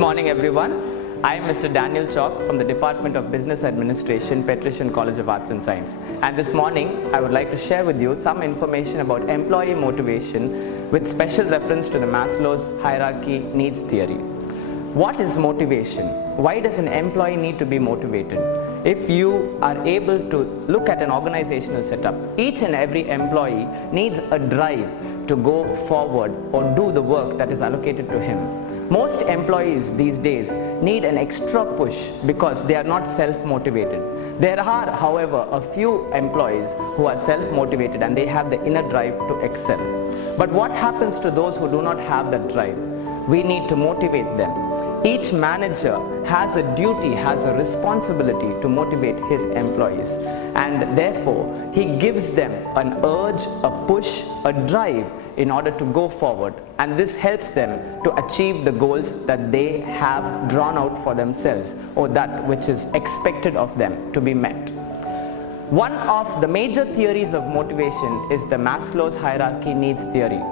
morning, everyone. I am Mr. Daniel Chalk from the Department of Business Administration, Patrician College of Arts and Science. And this morning, I would like to share with you some information about employee motivation with special reference to the Maslow's hierarchy needs theory. What is motivation? Why does an employee need to be motivated? If you are able to look at an organizational setup, each and every employee needs a drive to go forward or do the work that is allocated to him. Most employees these days need an extra push because they are not self-motivated. There are, however, a few employees who are self-motivated and they have the inner drive to excel. But what happens to those who do not have that drive? We need to motivate them. Each manager has a duty, has a responsibility to motivate his employees, and therefore he gives them an urge, a push, a drive in order to go forward, and this helps them to achieve the goals that they have drawn out for themselves, or that which is expected of them to be met. One of the major theories of motivation is the Maslow's hierarchy needs theory.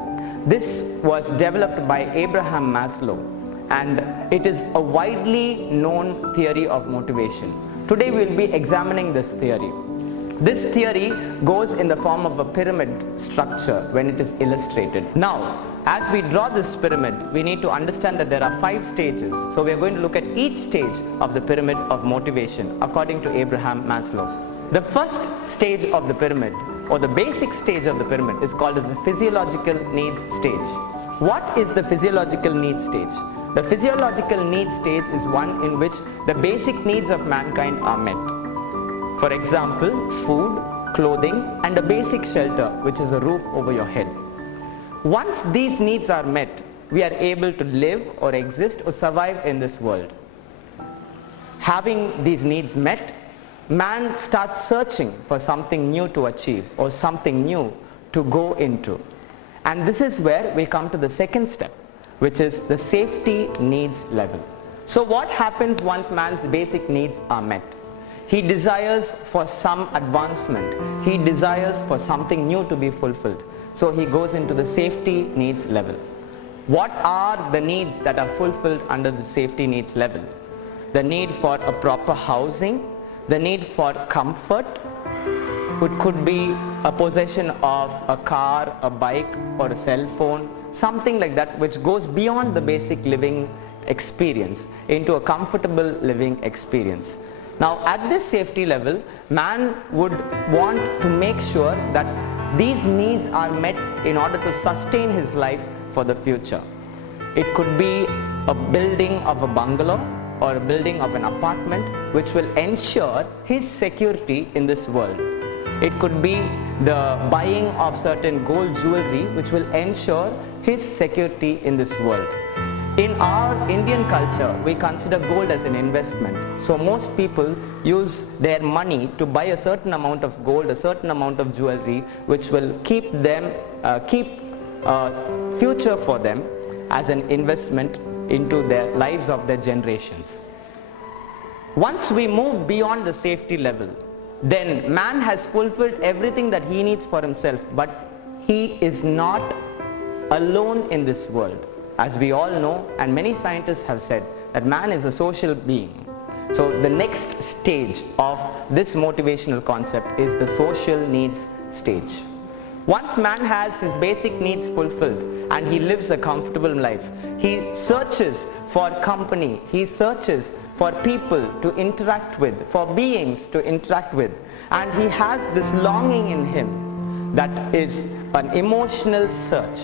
This was developed by Abraham Maslow, and it is a widely known theory of motivation. Today we will be examining this theory. This theory goes in the form of a pyramid structure when it is illustrated. Now, as we draw this pyramid, we need to understand that there are 5 stages. So we are going to look at each stage of the pyramid of motivation according to Abraham Maslow. The first stage of the pyramid, or the basic stage of the pyramid, is called as the physiological needs stage. What is the physiological needs stage? The physiological needs stage is one in which the basic needs of mankind are met. For example, food, clothing, and a basic shelter, which is a roof over your head. Once these needs are met, we are able to live or exist or survive in this world. Having these needs met, man starts searching for something new to achieve or something new to go into. And this is where we come to the second step, which is the safety needs level. So what happens once man's basic needs are met? He desires for some advancement. He desires for something new to be fulfilled. So he goes into the safety needs level. What are the needs that are fulfilled under the safety needs level? The need for a proper housing, the need for comfort. It could be a possession of a car, a bike, or a cell phone, something like that which goes beyond the basic living experience into a comfortable living experience. Now at this safety level, man would want to make sure that these needs are met in order to sustain his life for the future. It could be a building of a bungalow or a building of an apartment which will ensure his security in this world. It could be the buying of certain gold jewelry which will ensure his security in this world. In our Indian culture, we consider gold as an investment. So most people use their money to buy a certain amount of gold, a certain amount of jewelry, which will keep future for them as an investment into their lives of their generations. Once we move beyond the safety level, then man has fulfilled everything that he needs for himself, but he is not alone in this world. As we all know, and many scientists have said, that man is a social being. So the next stage of this motivational concept is the social needs stage. Once man has his basic needs fulfilled and he lives a comfortable life, he searches for company, he searches for people to interact with, for beings to interact with, and he has this longing in him that is an emotional search.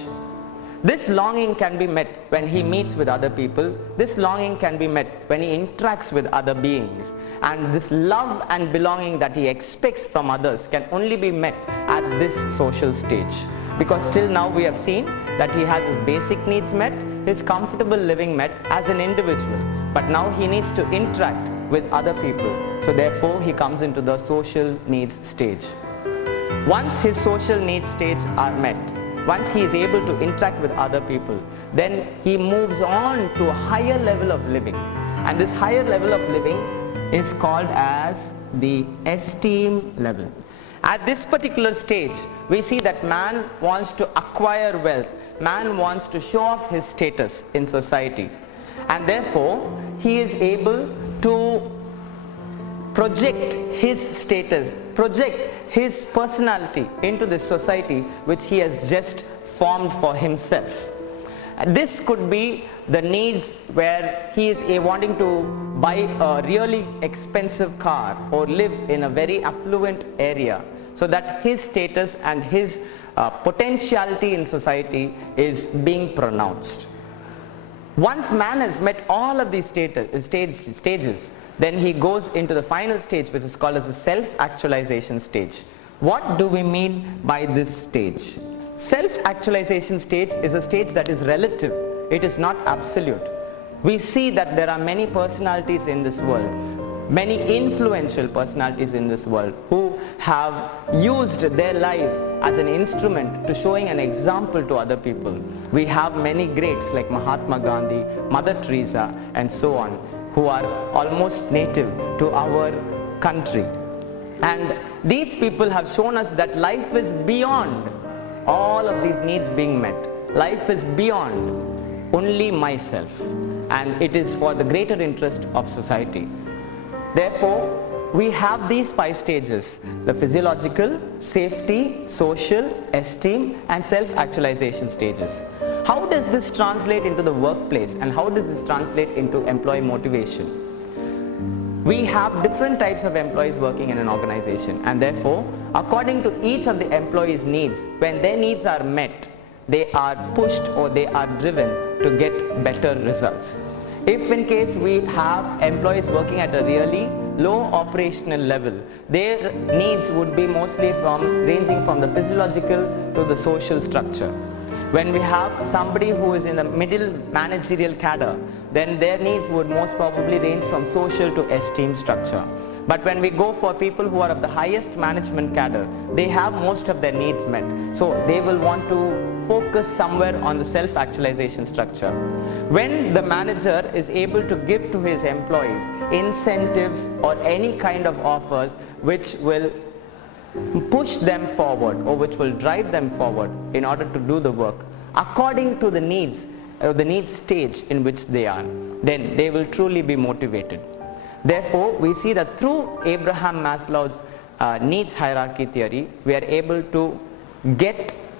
This longing can be met when he meets with other people. This longing can be met when he interacts with other beings. And this love and belonging that he expects from others can only be met at this social stage. Because till now we have seen that he has his basic needs met, his comfortable living met as an individual. But now he needs to interact with other people. So therefore he comes into the social needs stage. Once his social needs stage are met, once he is able to interact with other people, then he moves on to a higher level of living. And this higher level of living is called as the esteem level. At this particular stage, we see that man wants to acquire wealth. Man wants to show off his status in society. and therefore he is able to project his status, project his personality into this society which he has just formed for himself. This could be the needs where he is wanting to buy a really expensive car or live in a very affluent area, so that his status and his potentiality in society is being pronounced. Once man has met all of these stages, then he goes into the final stage, which is called as the self-actualization stage. What do we mean by this stage? Self-actualization stage is a stage that is relative. It is not absolute. We see that there are many personalities in this world, many influential personalities in this world who have used their lives as an instrument to showing an example to other people. We have many greats like Mahatma Gandhi, Mother Teresa, and so on, who are almost native to our country. And these people have shown us that life is beyond all of these needs being met. Life is beyond only myself, and it is for the greater interest of society. Therefore, we have these 5 stages: the physiological, safety, social, esteem, and self-actualization stages. How does this translate into the workplace, and how does this translate into employee motivation? We have different types of employees working in an organization, and therefore, according to each of the employees' needs, when their needs are met, they are pushed or they are driven to get better results. If in case we have employees working at a really low operational level, their needs would be mostly ranging from the physiological to the social structure. When we have somebody who is in the middle managerial cadre, then their needs would most probably range from social to esteem structure. But when we go for people who are of the highest management cadre, they have most of their needs met. So they will want to focus somewhere on the self-actualization structure. When the manager is able to give to his employees incentives or any kind of offers which will push them forward or which will drive them forward in order to do the work according to the needs or the needs stage in which they are, then they will truly be motivated. Therefore, we see that through Abraham Maslow's needs hierarchy theory, we are able to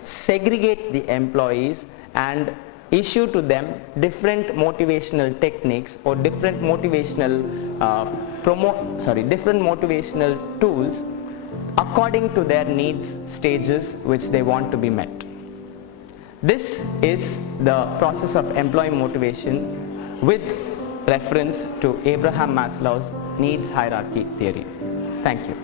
segregate the employees and issue to them different motivational techniques or different motivational tools according to their needs stages which they want to be met. This is the process of employee motivation with reference to Abraham Maslow's needs hierarchy theory. Thank you.